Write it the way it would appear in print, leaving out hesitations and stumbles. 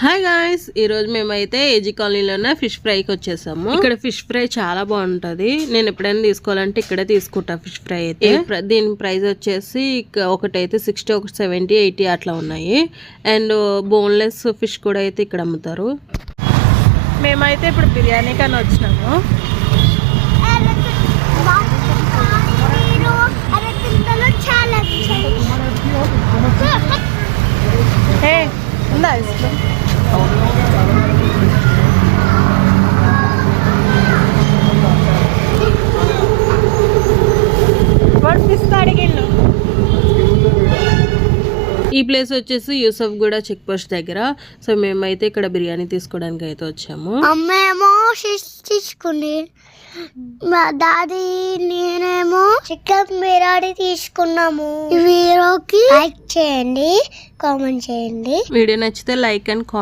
Hi guys, ఈరోజు మేమైతే AG కాలనీలోనే fish ఫ్రైకి వచ్చేసాము. ఇక్కడ ఫిష్ ఫ్రై చాలా బాగుంటది. నేను ఎప్పుడైనా తీసుకోవాలంటే ఇక్కడే తీసుకుంటా ఫిష్ ఫ్రై అయితే. దీని ప్రైస్ వచ్చేసి ఒకటైతే 60, ఒకటి 70, 80 అట్లా ఉన్నాయి. అండ్ బోన్లెస్ ఫిష్ కూడా అయితే ఇక్కడ అమ్ముతారు. మేమైతే ఇప్పుడు బిర్యానీ కానీ వచ్చినాము. ఉందా ఈ ప్లేస్ వచ్చేసి యూసఫ్ గూడా చెక్ పోస్ట్ దగ్గర. సో మేమైతే ఇక్కడ బిర్యానీ తీసుకోవడానికి అయితే వచ్చాము. అమ్మేమో ఫిష్ తీసుకుంది, దాది నేనేమో చికెన్ బిర్యానీ తీసుకున్నాము. వీడియోకి లైక్ చేయండి, కామెంట్ చేయండి. వీడియో నచ్చితే లైక్ అండ్ కామెంట్